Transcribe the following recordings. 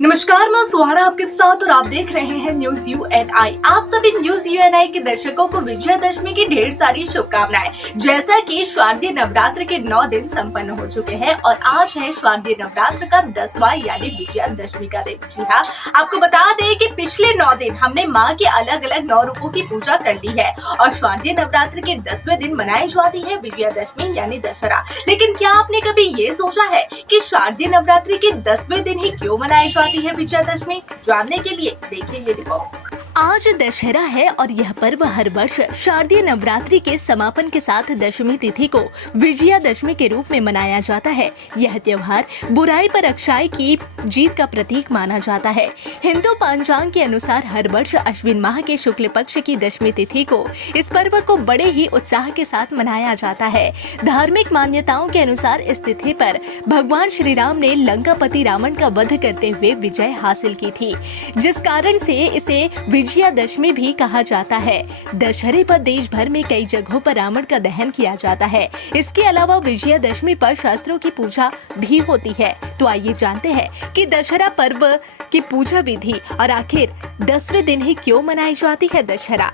नमस्कार, मैं सुहाना आपके साथ और आप देख रहे हैं न्यूज यूएनआई। आप सभी न्यूज यूएनआई के दर्शकों को विजयादशमी की ढेर सारी शुभकामनाएं। जैसा कि शारदीय नवरात्र के 9 दिन संपन्न हो चुके हैं और आज है शारदीय नवरात्र का 10वां यानी विजयादशमी का दिन। जी हाँ, आपको बता दें कि पिछले 9 दिन हमने माँ के अलग अलग 9 रूपों की पूजा कर ली है और शारदीय नवरात्र के 10वें दिन मनाई जाती है विजयादशमी यानी दशहरा। लेकिन क्या आपने कभी ये सोचा है कि शारदीय नवरात्रि के 10वें दिन ही क्यों मनाई जाती है विजयादशमी? जानने के लिए देखिए ये रिपोर्ट। आज दशहरा है और यह पर्व हर वर्ष शारदीय नवरात्रि के समापन के साथ दशमी तिथि को विजयादशमी के रूप में मनाया जाता है। यह त्योहार बुराई पर अच्छाई की जीत का प्रतीक माना जाता है। हिंदू पंचांग के अनुसार हर वर्ष अश्विन माह के शुक्ल पक्ष की दशमी तिथि को इस पर्व को बड़े ही उत्साह के साथ मनाया जाता है। धार्मिक मान्यताओं के अनुसार इस तिथि पर भगवान श्री राम ने लंकापति रावण का वध करते हुए विजय हासिल की थी, जिस कारण से इसे विजयादशमी भी कहा जाता है। दशहरे पर देश भर में कई जगहों पर रावण का दहन किया जाता है। इसके अलावा विजयादशमी पर शास्त्रों की पूजा भी होती है। तो आइए जानते हैं कि दशहरा पर्व की पूजा विधि और आखिर 10वें दिन ही क्यों मनाई जाती है दशहरा।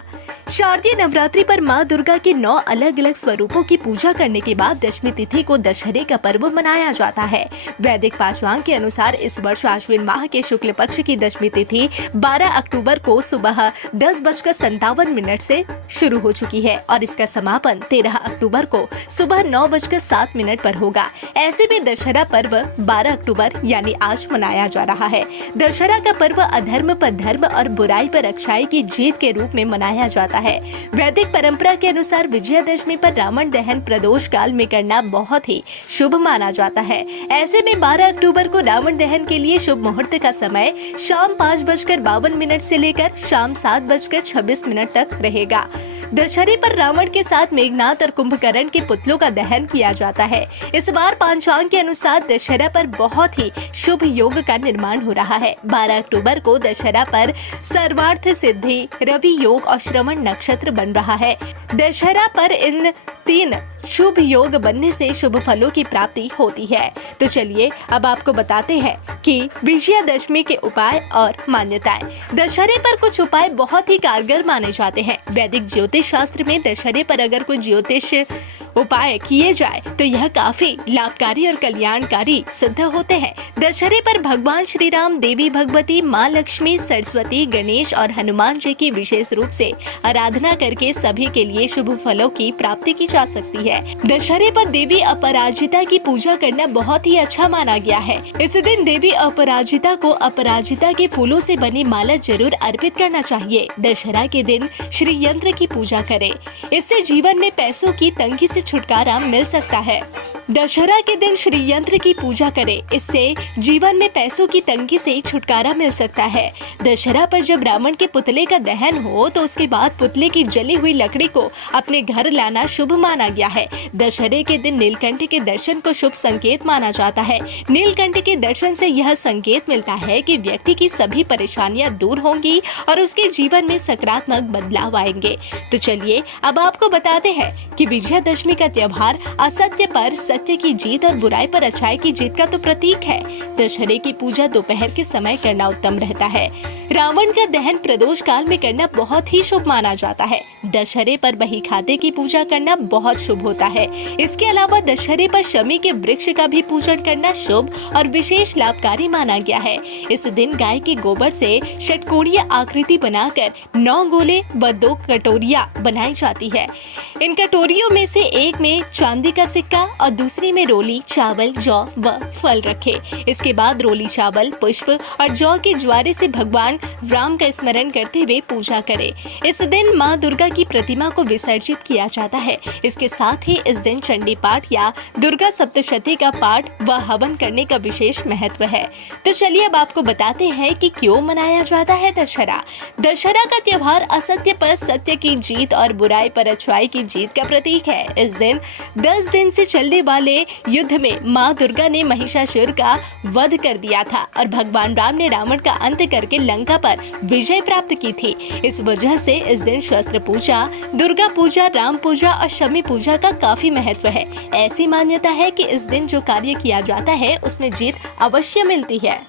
शारदीय नवरात्रि पर माँ दुर्गा के 9 अलग अलग स्वरूपों की पूजा करने के बाद दशमी तिथि को दशहरे का पर्व मनाया जाता है। वैदिक पांचांग के अनुसार इस वर्ष आश्विन माह के शुक्ल पक्ष की दशमी तिथि 12 अक्टूबर को सुबह 10:57 से शुरू हो चुकी है और इसका समापन 13 अक्टूबर को सुबह 9:07 पर होगा। ऐसे में दशहरा पर्व 12 अक्टूबर यानी आज मनाया जा रहा है। दशहरा का पर्व अधर्म पर धर्म और बुराई पर अच्छाई की जीत के रूप में मनाया जाता है। वैदिक परंपरा के अनुसार विजयादशमी पर रावण दहन प्रदोष काल में करना बहुत ही शुभ माना जाता है। ऐसे में 12 अक्टूबर को रावण दहन के लिए शुभ मुहूर्त का समय शाम 5:52 से लेकर शाम 7:26 तक रहेगा। दशहरे पर रावण के साथ मेघनाथ और कुंभकर्ण के पुतलों का दहन किया जाता है। इस बार पंचांग के अनुसार दशहरा पर बहुत ही शुभ योग का निर्माण हो रहा है। 12 अक्टूबर को दशहरा पर सर्वार्थ सिद्धि, रवि योग और श्रवण नक्षत्र बन रहा है। दशहरा पर इन 3 शुभ योग बनने से शुभ फलों की प्राप्ति होती है। तो चलिए अब आपको बताते हैं कि विजयादशमी के उपाय और मान्यताएं। दशहरे पर कुछ उपाय बहुत ही कारगर माने जाते हैं। वैदिक ज्योतिष शास्त्र में दशहरे पर अगर कोई ज्योतिष उपाय किए जाए तो यह काफी लाभकारी और कल्याणकारी सिद्ध होते हैं। दशहरे पर भगवान श्री राम, देवी भगवती, माँ लक्ष्मी, सरस्वती, गणेश और हनुमान जी की विशेष रूप से आराधना करके सभी के लिए शुभ फलों की प्राप्ति की जा सकती है। दशहरे पर देवी अपराजिता की पूजा करना बहुत ही अच्छा माना गया है। इस दिन देवी अपराजिता को अपराजिता के फूलों से बनी माला जरूर अर्पित करना चाहिए। दशहरा के दिन श्री यंत्र की पूजा करें, इससे जीवन में पैसों की तंगी से छुटकारा मिल सकता है। दशहरा के दिन श्री यंत्र की पूजा करें, इससे जीवन में पैसों की तंगी से छुटकारा मिल सकता है। दशहरा पर जब रावण के पुतले का दहन हो तो उसके बाद पुतले की जली हुई लकड़ी को अपने घर लाना शुभ माना गया है। दशहरे के दिन नीलकंठ के दर्शन को शुभ संकेत माना जाता है। नीलकंठ के दर्शन से यह संकेत मिलता है कि व्यक्ति की सभी परेशानियां दूर होंगी और उसके जीवन में सकारात्मक बदलाव आएंगे। तो चलिए अब आपको बताते हैं कि विजयादशमी का त्योहार असत्य पर सत्य की जीत और बुराई पर अच्छाई की जीत का तो प्रतीक है। दशहरे की पूजा दोपहर के समय करना उत्तम रहता है। रावण का दहन प्रदोष काल में करना बहुत ही शुभ माना जाता है। दशहरे पर बही खाते की पूजा करना बहुत शुभ होता है। इसके अलावा दशहरे पर शमी के वृक्ष का भी पूजन करना शुभ और विशेष लाभकारी माना गया है। इस दिन गाय के गोबर से षटकोणीय आकृति बनाकर 9 गोले व 2 कटोरियां बनाई जाती है। इन कटोरियों में से एक में चांदी का सिक्का और दूसरी में रोली, चावल, जौ व फल रखे। इसके बाद रोली, चावल, पुष्प और जौ के ज्वारे से भगवान राम का स्मरण करते हुए पूजा करें। इस दिन माँ दुर्गा की प्रतिमा को विसर्जित किया जाता है। इसके साथ ही इस दिन चंडी पाठ या दुर्गा सप्तशती का पाठ व हवन करने का विशेष महत्व है। तो चलिए अब आपको बताते हैं कि क्यों मनाया जाता है दशहरा। दशहरा का त्योहार असत्य पर सत्य की जीत और बुराई पर अच्छाई की जीत का प्रतीक है। इस दिन 10 दिन से चलने वाले युद्ध में माँ दुर्गा ने महिषासुर का वध कर दिया था और भगवान राम ने रावण का अंत करके लंका पर विजय प्राप्त की थी। इस वजह से इस दिन शस्त्र पूजा, दुर्गा पूजा, राम पूजा और शमी पूजा का काफी महत्व है। ऐसी मान्यता है कि इस दिन जो कार्य किया जाता है उसमें जीत अवश्य मिलती है।